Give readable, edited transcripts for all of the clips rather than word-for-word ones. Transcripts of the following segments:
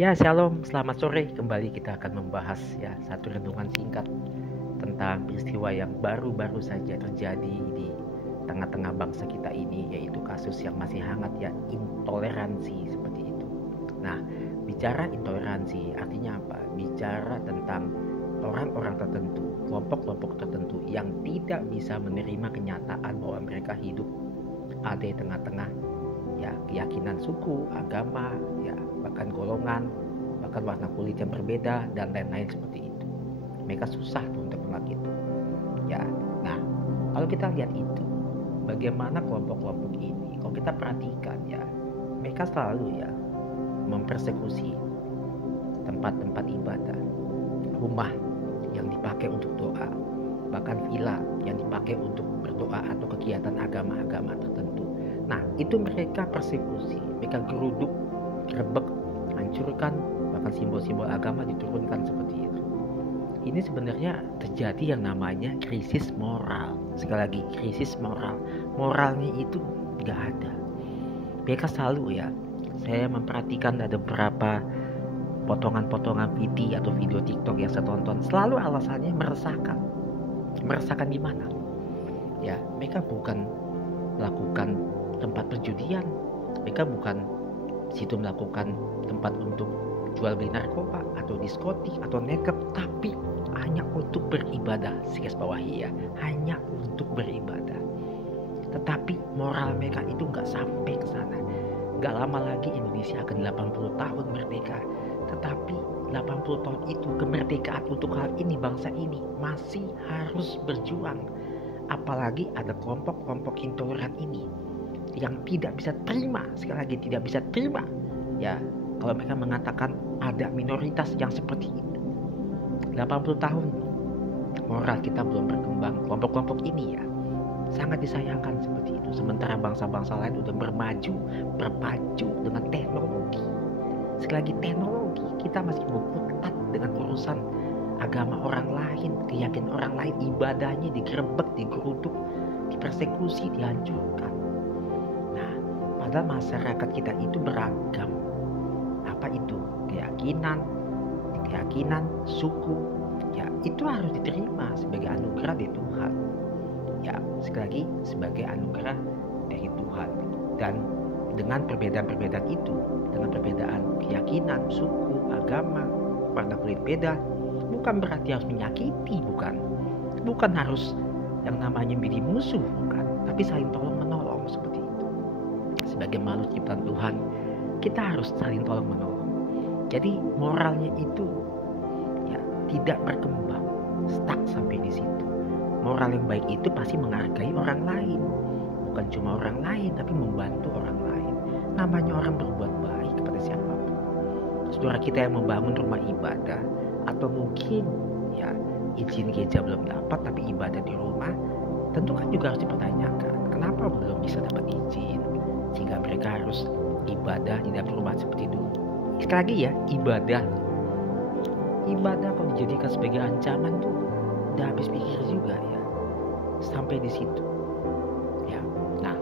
Ya, shalom, selamat sore. Kembali kita akan membahas ya satu renungan singkat tentang peristiwa yang baru-baru saja terjadi di tengah-tengah bangsa kita ini, yaitu kasus yang masih hangat ya, intoleransi seperti itu. Nah, bicara intoleransi artinya apa? Bicara tentang orang-orang tertentu, kelompok-kelompok tertentu yang tidak bisa menerima kenyataan bahwa mereka hidup ada di tengah-tengah ya keyakinan suku, agama, ya bahkan golongan, bahkan warna kulit yang berbeda dan lain-lain seperti itu. Mereka susah tuh untuk menolak itu. Ya, nah kalau kita lihat itu, bagaimana kelompok-kelompok ini? Kalau kita perhatikan ya, mereka selalu ya mempersekusi tempat-tempat ibadah, rumah yang dipakai untuk doa, bahkan villa yang dipakai untuk berdoa atau kegiatan agama-agama tertentu. Nah, itu mereka persekusi, mereka geruduk, gerebek, hancurkan, bahkan simbol-simbol agama diturunkan seperti itu. Ini sebenarnya terjadi yang namanya krisis moral. Sekali lagi, krisis moral. Moralnya itu nggak ada. Mereka selalu ya, saya memperhatikan ada beberapa potongan-potongan video atau video TikTok yang saya tonton, selalu alasannya meresahkan. Meresahkan gimana? Ya, mereka bukan melakukan tempat perjudian, mereka bukan situ melakukan tempat untuk jual beli narkoba atau diskotik atau nightclub, tapi hanya untuk beribadah. Garis bawahi ya, hanya untuk beribadah. Tetapi moral mereka itu nggak sampai ke sana. Gak lama lagi Indonesia akan 80 tahun merdeka, tetapi 80 tahun itu kemerdekaan untuk hal ini, bangsa ini masih harus berjuang. Apalagi ada kelompok-kelompok intoleran ini yang tidak bisa terima, sekali lagi tidak bisa terima ya kalau mereka mengatakan ada minoritas yang seperti itu. 80 tahun moral kita belum berkembang. Kelompok-kelompok ini ya sangat disayangkan seperti itu. Sementara bangsa-bangsa lain udah bermaju, berpacu dengan teknologi. Sekali lagi teknologi, kita masih berkutat dengan urusan agama orang lain, keyakinan orang lain, ibadahnya digerebek, digeruduk, dipersekusi, dihancurkan. Nah, padahal masyarakat kita itu beragam. Apa itu? Keyakinan, suku, ya itu harus diterima sebagai anugerah dari Tuhan. Ya, sekali lagi sebagai anugerah dari Tuhan. Dan dengan perbedaan-perbedaan itu, dengan perbedaan keyakinan, suku, agama, warna kulit beda, bukan berarti harus menyakiti, bukan harus yang namanya menjadi musuh, bukan, tapi saling tolong menolong seperti itu. Sebagai makhluk ciptaan Tuhan, kita harus saling tolong menolong. Jadi moralnya itu ya tidak berkembang, stuck sampai di situ. Moral yang baik itu pasti menghargai orang lain, bukan cuma orang lain, tapi membantu orang lain. Namanya orang berbuat baik kepada siapapun. Saudara kita yang membangun rumah ibadah, atau mungkin ya izin gereja belum dapat tapi ibadah di rumah, tentu kan juga harus dipertanyakan kenapa belum bisa dapat izin sehingga mereka harus ibadah di dalam rumah seperti itu. Sekali lagi ya, ibadah kalau dijadikan sebagai ancaman tuh udah habis pikir juga ya sampai di situ ya. Nah,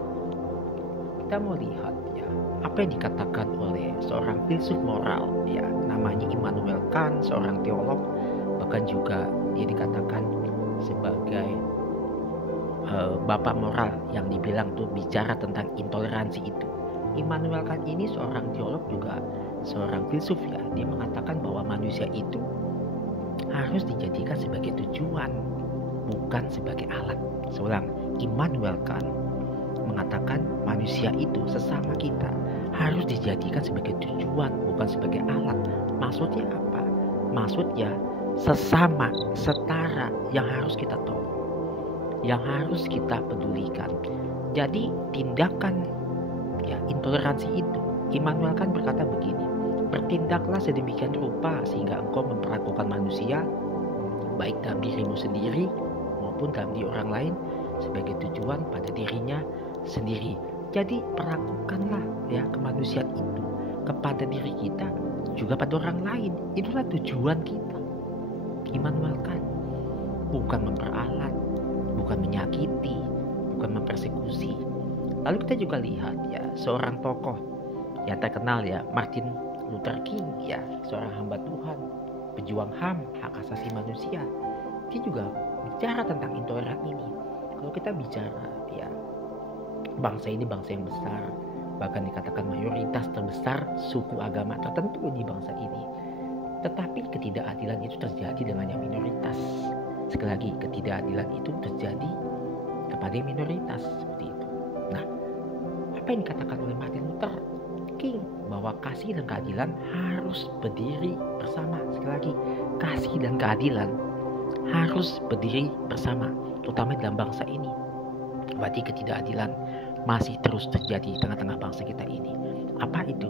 kita mau lihat ya apa yang dikatakan oleh seorang filsuf moral ya, namanya Immanuel Kant, seorang teolog, bahkan juga dia dikatakan sebagai bapak moral yang dibilang tuh bicara tentang intoleransi itu. Immanuel Kant ini seorang teolog juga seorang filsuf ya, dia mengatakan bahwa manusia itu harus dijadikan sebagai tujuan, bukan sebagai alat. Seulang, Immanuel Kant mengatakan manusia itu sesama kita harus dijadikan sebagai tujuan, bukan sebagai alat. Maksudnya apa? Maksudnya sesama, setara yang harus kita tolong, yang harus kita pedulikan. Jadi tindakan ya intoleransi itu, Immanuel Kant berkata begini, bertindaklah sedemikian rupa sehingga engkau memperlakukan manusia baik dalam dirimu sendiri maupun dalam diri orang lain sebagai tujuan pada dirinya sendiri. Jadi perlakukanlah ya kemanusiaan itu kepada diri kita juga pada orang lain. Itulah tujuan kita. Immanuel Kant bukan memperalat, bukan menyakiti, bukan mempersekusi. Lalu kita juga lihat ya seorang tokoh yang terkenal ya, Martin Luther King, ya, seorang hamba Tuhan, pejuang HAM, hak asasi manusia, dia juga bicara tentang intoleran ini. Kalau kita bicara, ya, bangsa ini bangsa yang besar, bahkan dikatakan mayoritas terbesar suku agama tertentu di bangsa ini. Tetapi ketidakadilan itu terjadi dengan yang minoritas. Sekali lagi, ketidakadilan itu terjadi kepada yang minoritas, seperti itu. Nah, apa yang dikatakan oleh Martin Luther King bahwa kasih dan keadilan harus berdiri bersama. Sekali lagi, kasih dan keadilan harus berdiri bersama, terutama dalam bangsa ini. Berarti ketidakadilan masih terus terjadi di tengah-tengah bangsa kita ini. Apa itu?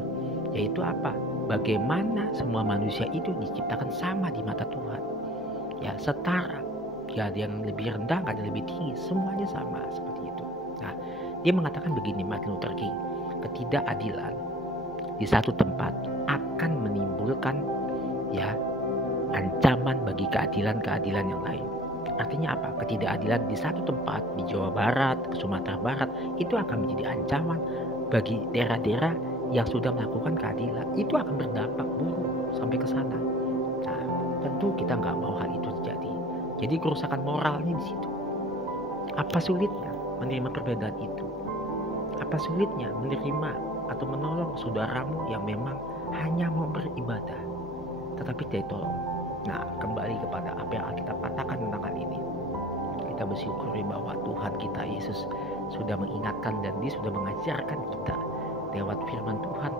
Yaitu apa? Bagaimana semua manusia itu diciptakan sama di mata Tuhan. Ya, setara. Gak ada yang lebih rendah, gak ada yang lebih tinggi. Semuanya sama, seperti itu. Nah, dia mengatakan begini, Martin Luther King, ketidakadilan di satu tempat akan menimbulkan, ya, ancaman bagi keadilan-keadilan yang lain. Artinya apa? Ketidakadilan di satu tempat, di Jawa Barat, Sumatera Barat, itu akan menjadi ancaman bagi daerah-daerah yang sudah melakukan keadilan. Itu akan berdampak buruk sampai ke sana. Nah, tentu kita nggak mau hal itu terjadi. Jadi kerusakan moralnya di situ. Apa sulitnya menerima perbedaan itu? Apa sulitnya menerima atau menolong saudaramu yang memang hanya mau beribadah, tetapi tidak tolong? Nah, kembali kepada apa yang Alkitab katakan tentang hal ini. Kita bersyukuri bahwa Tuhan kita Yesus sudah mengingatkan dan Dia sudah mengajarkan kita lewat firman Tuhan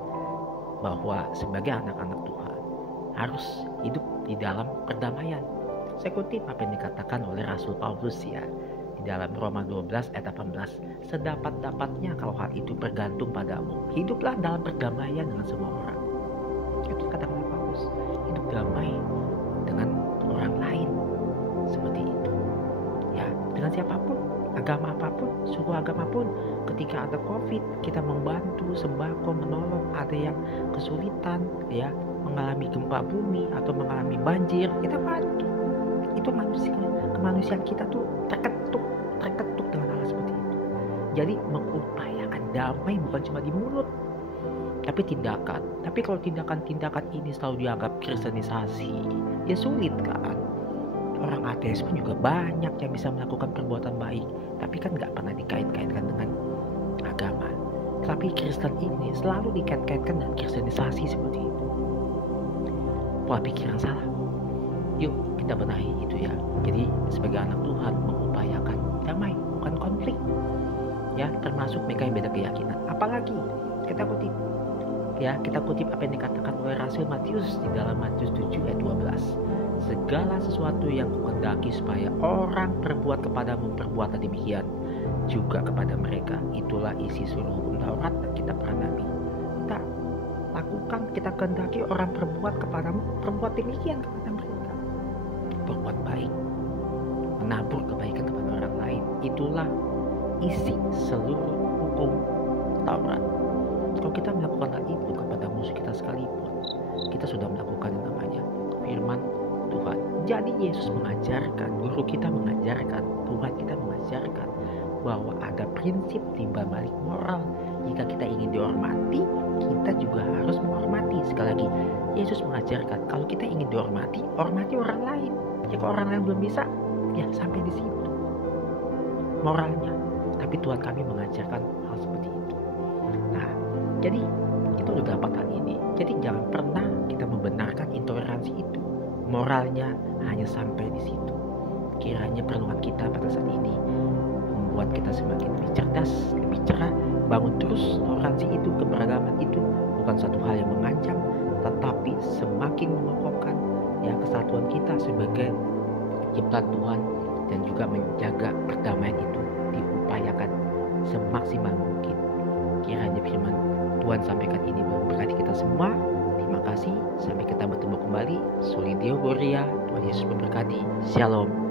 bahwa sebagai anak-anak Tuhan harus hidup di dalam perdamaian. Saya kutip apa yang dikatakan oleh Rasul Paulus, ya, di dalam Roma 12 ayat 18. Sedapat-dapatnya kalau hal itu bergantung padamu, hiduplah dalam perdamaian dengan semua orang. Itu katakan oleh Paulus, hidup damai dengan orang lain, seperti itu. Ya, dengan siapapun, agama apapun, suku agama pun. Ketika ada COVID, kita membantu, sembako, menolong. Ada yang kesulitan, ya, mengalami gempa bumi atau mengalami banjir, kita bantu. Itu kemanusiaan kita tuh terketuk dengan hal seperti itu. Jadi mengupayakan damai bukan cuma di mulut, tapi tindakan. Tapi kalau tindakan-tindakan ini selalu dianggap kristenisasi, ya sulit kan. Orang ateis pun juga banyak yang bisa melakukan perbuatan baik, tapi kan nggak pernah dikait-kaitkan dengan agama. Tapi Kristen ini selalu dikait-kaitkan dengan kristenisasi seperti itu. Pola pikir yang salah. Yuk kita benahi itu, ya. Jadi sebagai anak Tuhan mengupayakan damai, bukan konflik. Ya, termasuk mereka yang beda keyakinan. Apalagi kita kutip, ya, kita kutip apa yang dikatakan oleh Rasul Matius di dalam Matius 7 ayat 12. Segala sesuatu yang kuhendaki supaya orang berbuat kepadamu, perbuatlah demikian juga kepada mereka. Itulah isi seluruh hukum Taurat dan kitab para nabi. Kita lakukan, kita kehendaki orang berbuat kepadamu, perbuat demikian kepada mereka. Berbuat baik, menabur kebaikan kepada orang lain. Itulah isi seluruh hukum Taurat. Kalau kita melakukan hal itu kepada musuh kita sekalipun, kita sudah melakukan yang namanya firman Tuhan. Jadi Yesus mengajarkan, guru kita mengajarkan, Tuhan kita mengajarkan bahwa ada prinsip timbal balik moral. Jika kita ingin dihormati, kita juga harus menghormati. Sekali lagi, Yesus mengajarkan kalau kita ingin dihormati, hormati orang lain. Ya, kalau orang lain belum bisa, ya sampai di situ moralnya. Tapi Tuhan kami mengajarkan hal seperti itu. Nah, jadi kita udah dapat hal ini. Jadi jangan pernah kita membenarkan intoleransi itu. Moralnya hanya sampai di situ. Kiranya perenungan kita pada saat ini membuat kita semakin lebih cerdas, lebih cerah. Bangun terus toleransi itu, keberagaman itu bukan satu hal yang mengancam, tetapi semakin mengokohkan, ya, kesatuan kita sebagai ciptaan Tuhan, dan juga menjaga perdamaian itu diupayakan semaksimal mungkin. Kiranya firman Tuhan sampaikan ini memberkati kita semua. Terima kasih, sampai kita bertemu kembali. Soli Deo Gloria, Tuhan Yesus memberkati. Shalom.